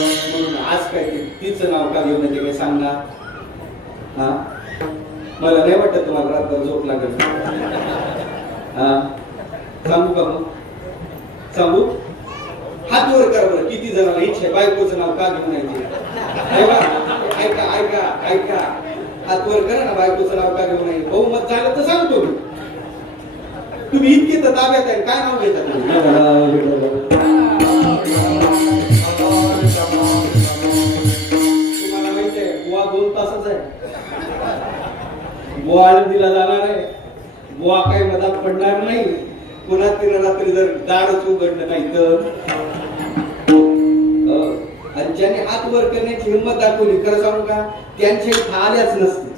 म्हणून आज काय तिचं नाव का घेऊन ते काय सांगणार? हा, मला नाही वाटत तुम्हाला रात्रभर झोप लागेल. हा, सांगू का मग? सांगू? हात वर करा बरं. किती जणांना इच्छा आहे बायकोचं नाव का घेऊन यायचे? ऐका ऐका ऐका, हात वर करा ना. बायकोचं नाव का घेऊन यायचे? बहुमत झालं तर सांगतो मी. तुम्ही इतके तर ताब्यात आहे, काय नाव घेता तुम्ही? तुम्हाला माहिती आहे बुवा 2 तासच आहे. बुवा आळंदीला जाणार आहे. बुवा काही मधात पडणार नाही. पुन्हा 3 रात्री जर दारच उघडलं नाही तर, आणि ज्याने हात वर करण्याची हिंमत दाखवली, खरं सांगू का, त्यांच्या इथं आल्याच नसते.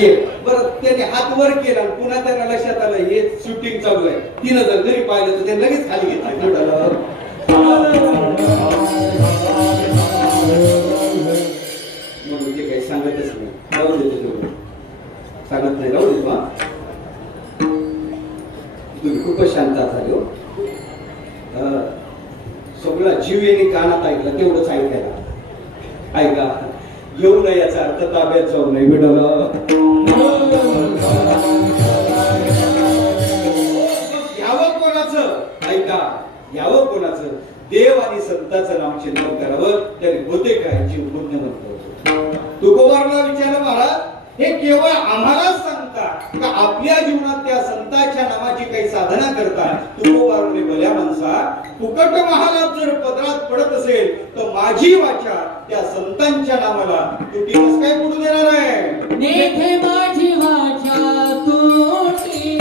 ये बरं, त्याने हात वर केला पुन्हा त्यांना लक्षात आलं हे शूटिंग चालू आहे. 3 जर जरी पाहिलं तर ते लगेच खाली घेतले. म्हणून ते काही सांगतच नाही. राहू देतो तेवढं सांगत नाही. राहू देतो. हा, तुम्ही खूपच शांत झाले हो. सगळा जीव येणे कानात ऐकलं तेवढंच ऐकायला. ऐका, घेऊ नये याचा अर्थ ताब्यात जाऊ नये. विडवलं यावं कोणाचं? ऐका, यावं कोणाचं? देव आणि संतांचं नाम चिंतन करावं. त्याने होते काय? जीव पुण्यवंत होतो. तुकोबाराला विचारलं महाराज, हे केवळ आम्हालाच सांगता का आपल्या जीवनात त्या संतांच्या नामाची काही साधना करता? तुकोबाराने भल्या माणसा, फुकट महालात जर पदरात पडत असेल तर माझी वाचा त्या संतांच्या नामाला तू कितीच काय पडू देणार आहे? नेथे माझी वाचा तुटी.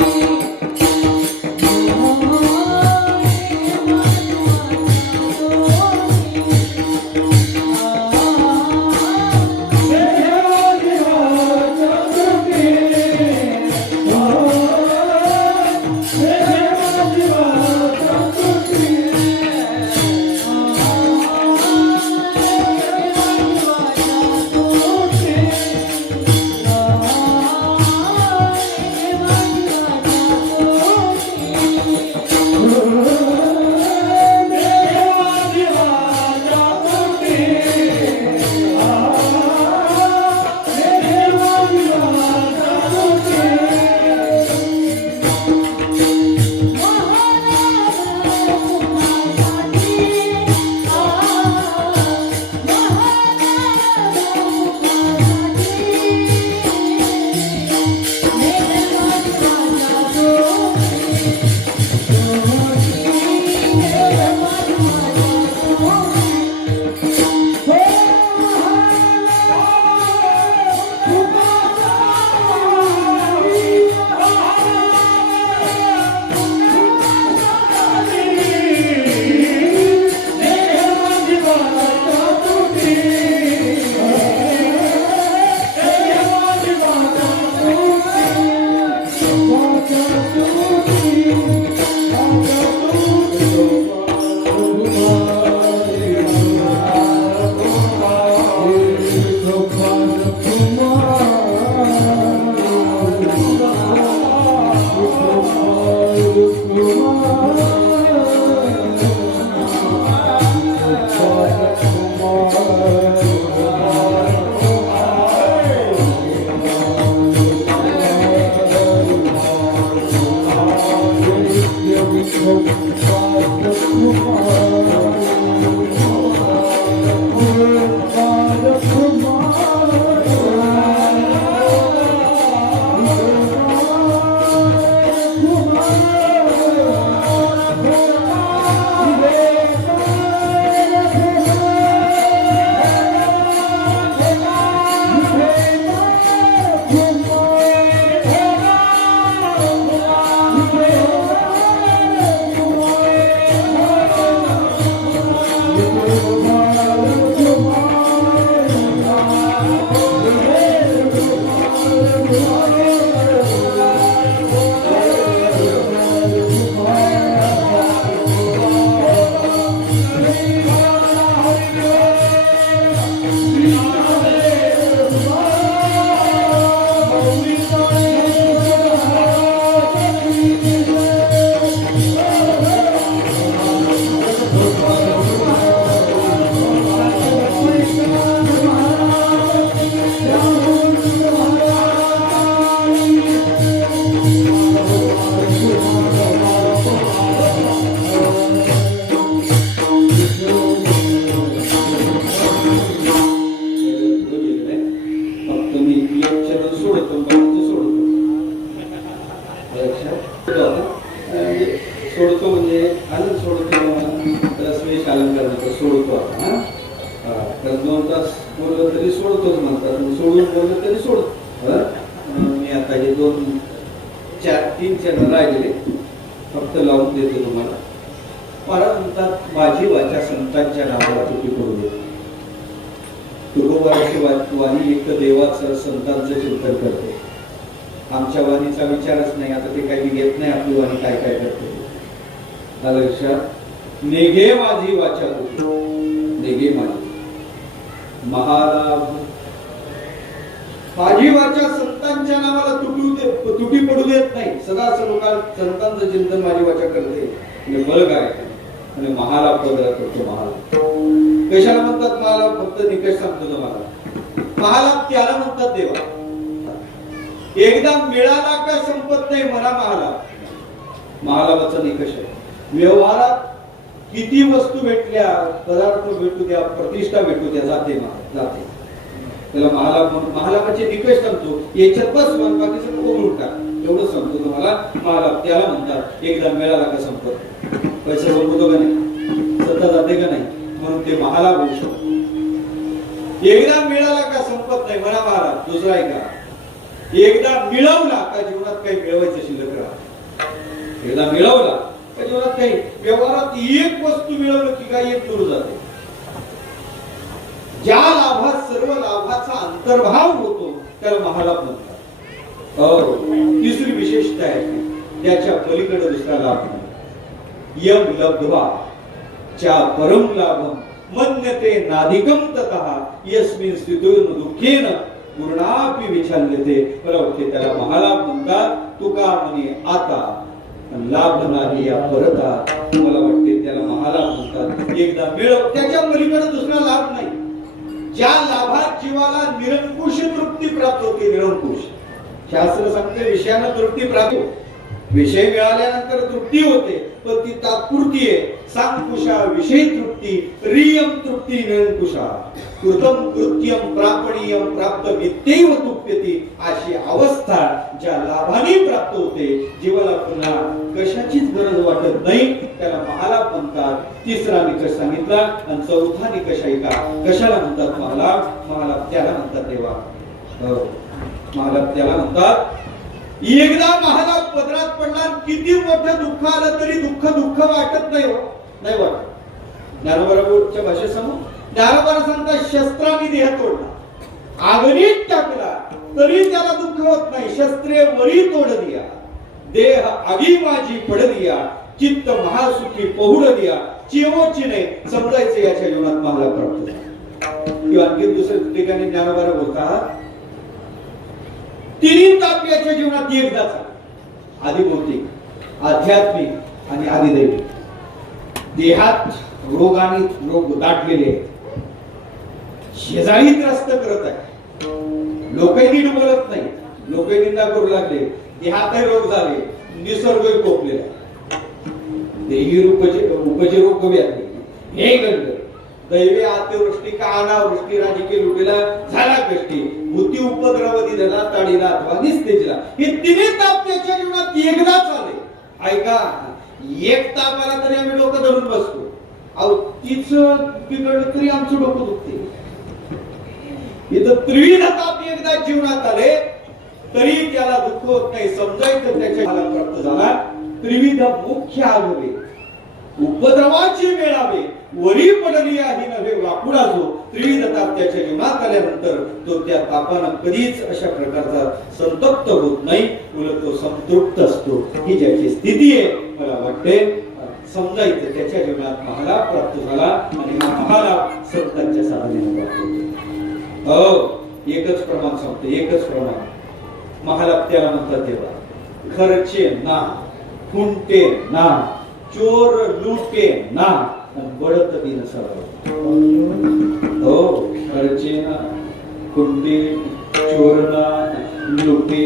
सोडतो म्हणजे आनंद सोडतो, रसवेश अलंकार सोडतो आता. कारण 2 तास बोललं तरी सोडतोच म्हणतात, सोडून बोललं तरी सोडतो. मी आता हे 2-4-3 चरण राहिलेले फक्त लावून देतो तुम्हाला. महाराज म्हणतात माझी वाचा संतांच्या नावाला तुटी पडू दे. तुकोबाराची वाणी एक तर देवाचं संतांचं चिंतन करते. आमच्या वाणीचा विचारच नाही. आता ते काही घेत नाही आपली वाणी काय काय करते. लक्षात नेघे माझी वाचा तुटी, नेघे माझी महालाभ. माझी वाचा संतांच्या नावाला तुटी पडू देत नाही. सदा सर्वकाळ संतांचं चिंतन माझी वाचा करते. बळ काय आणि महालाभ पदरा करतो. महालाभ कशाला म्हणतात? महालाभ फक्त निकष सांगतो तुम्हाला. महालाभ त्याला म्हणतात देवा. एकदा मिळाला का संपत नाही म्हणा महालाभ. महालाभाचा निकष आहे. व्यवहारात किती वस्तू भेटल्या, पदार्थ भेटू द्या, प्रतिष्ठा भेटू द्या, जाते जाते. त्याला महालाभ म्हणून महालाभाचे निकष सांगतो. याच्यात बस बाकी सगळं उघडून टाक एवढं सांगतो तुम्हाला. महालाभ त्याला म्हणतात एकदा मिळाला का संपत. पैसे संपतो का नाही, सत्ता जाते का नाही, म्हणून ते महालाभ होऊ शकतो. एकदा मिळाला का संपत नाही म्हणा महालाभ. दुसरा आहे का एकदा मिळवला का जीवनात काही मिळवायचं शिल्लक राहत. एकदा मिळवला का जीवनात काही व्यवहारात एक वस्तू मिळवलं की काही एक दूर जाते. ज्या लाभात सर्व लाभाचा अंतर्भाव होतो त्याला महालाभ म्हणतात. तिसरी विशेषता आहे त्याच्या पलीकडे दुसरा लाभ नाही. यम लब्ध्वा चा परम लाभम मन्यते नाधिकम ततः यस्मिन् स्थितो दुःखेन पूर्णापि विचाल्यते. मला वाटते त्याला महालाभ म्हणतात. तुका म्हणे आता लाभ नाही या परता. मला वाटते त्याला महालाभ म्हणतात. एकदा मिळव त्याच्या पलीकडे दुसरा लाभ नाही. ज्या लाभात जीवाला निरंकुश तृप्ती प्राप्त होते. निरंकुश शास्त्र सांगते विषयानं तृप्ती प्राप्त होते. विषय मिळाल्यानंतर तृप्ती होते पण ती तात्पुरती आहे. सांकुशा विषय तृप्ती रियम तृप्ती निरंकुशा कृतम कृत्यम प्रापणीयम प्राप्त विद्येव तुप्यती. अशी अवस्था ज्या लाभाने प्राप्त होते जीवाला पुन्हा कशाचीच गरज वाटत नाही त्याला महालाभ म्हणतात. तिसरा निकष सांगितला आणि चौथा निकष आहे का कशाला म्हणतात महालाभ. महालाभ त्याला म्हणतात देवा. महालाभ त्याला म्हणतात. एकदा महालाभ पदरात पडला किती मोठं दुःख आलं तरी दुःख वाटत नाही. हो नाही वाटत. ज्ञानोबाच्या भाषेत सांगू ज्ञानोबा सांगतात शस्त्राने देह तोडला, आगनीत टाकला तरी त्याला दुःख होत नाही. शस्त्रे वरी तोड दिया, देह आगी माझी पडलिया, चित्त महासुखी पहुड दिया. चिवोची नाही समजायचं याच्या जीवनात महालाभ प्राप्त झाला. किंवा आणखी दुसऱ्या ठिकाणी ज्ञानोबा बोलतात तिन्ही ताप याच्या जीवनात एकदाच आले. आधिभौतिक, आध्यात्मिक आणि आदिदैविक. देहात रोग दाटलेले आहेत. शेजारी त्रस्त करत आहे. लोकही नीट बोलत नाही. लोकही निंदा करू लागले. देहातही रोग झाले. निसर्गही कोपलेला. देही उपजे रोग कमी आहे. हे घडलं. दैवे अतिवृष्टी का अनावृष्टी राजकीय लुटीला झाला कष्टी भूती उपद्रव दिला ताडीला अथवा निस्तेजला. हे तिन्ही ताप त्याच्या जीवनात एकदाच आले. ऐका एक ताप आला तरी आम्ही डोकं धरून बसतो. अहो तीच बिघडलं तरी आमचं डोकं दुखते. इथं त्रिविध ताप एकदा जीवनात आले तरी त्याला दुःख होत नाही. समजायचं त्याच्या मला प्राप्त झाला. त्रिविध मुख्य आगवे उपद्रवाची वेळावे वरी पडली आहे नव्हे वाकुडा जो. त्रिविध ताप त्याच्या जीवनात आल्यानंतर तो त्या तापानं कधीच अशा प्रकारचा संतप्त होत नाही. उलट तो संतृप्त असतो. ही ज्याची स्थिती आहे मला वाटते समजायचं त्याच्या जीवनात महालाभ प्राप्त झाला आणि महालाभ संतांच्या साधनेने प्राप्त होतो. हो एकच प्रमाण सांगतो. एकच प्रमाण महालाभ त्याला म्हणतात तेव्हा. खर्चे ना, खुंटे ना, चोर लुटे ना, बढत दिन सवाय. हो खर्चे ना, खुंटे, चोर ना, लुटे,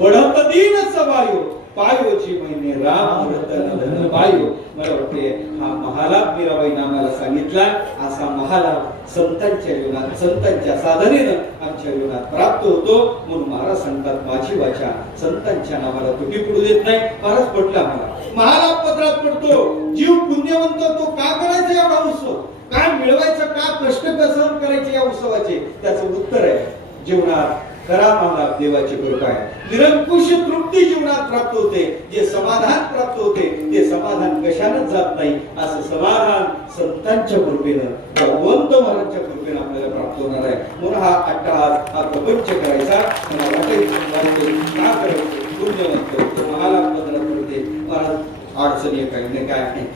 बढत दिन सवायो. पायोची महिने राम रतन धन पायो. मला वाटते हा महालाभ मीराबाई नामाला सांगितला. असा महालाभ संतांच्या जीवनात संतांच्या साधनेनं आमच्या जीवनात प्राप्त होतो. म्हणून महाराज सांगतात माझी वाचा संतांच्या नामाला तुटी पडू देत नाही. महाराज पडला मला महालाभ पत्रात पडतो. जीव पुण्यवंत तो का करायचा एवढा उत्सव, काय मिळवायचं, का कष्ट कसं करायचे या उत्सवाचे, त्याचं उत्तर आहे जीवनात खरा महालाभ देवाची कृपा आहे. निरंकुश तृप्ती जीवनात प्राप्त होते. जे समाधान प्राप्त होते ते समाधान कशानंच जात नाही. असं समाधान संतांच्या कृपेनं भगवंत महाराजच्या कृपेनं आपल्याला प्राप्त होणार आहे. म्हणून हा अट्टहास हा प्रपंच करायचा मला का करायचं पुण्यवंत महालाभ पत्रात पडते. महाराज अडचणी काही काय नाही.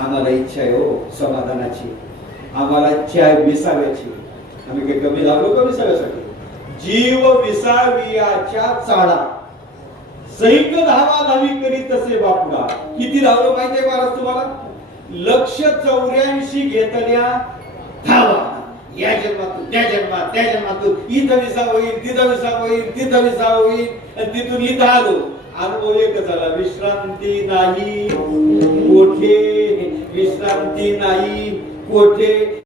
आम्हाला इच्छा आहे हो समाधानाची, आम्हाला इच्छा आहे विसाव्याची. आम्ही काही कमी झालो का विसाव्यासाठी? जीव विसावियाच्या चाळा सैक धावा धावी करीत तसे बापुडा. किती धावलो माहितीये महाराज तुम्हाला? 184 घेतल्या धावा. या जन्मातून त्या जन्मात त्या जन्मातून इथं विसा होईल तिथं विसा होईल तिथं विसा होईल आणि तिथून इथं आलो. अनुभव एकच झाला, विश्रांती नाही कोठे, विश्रांती नाही कोठे.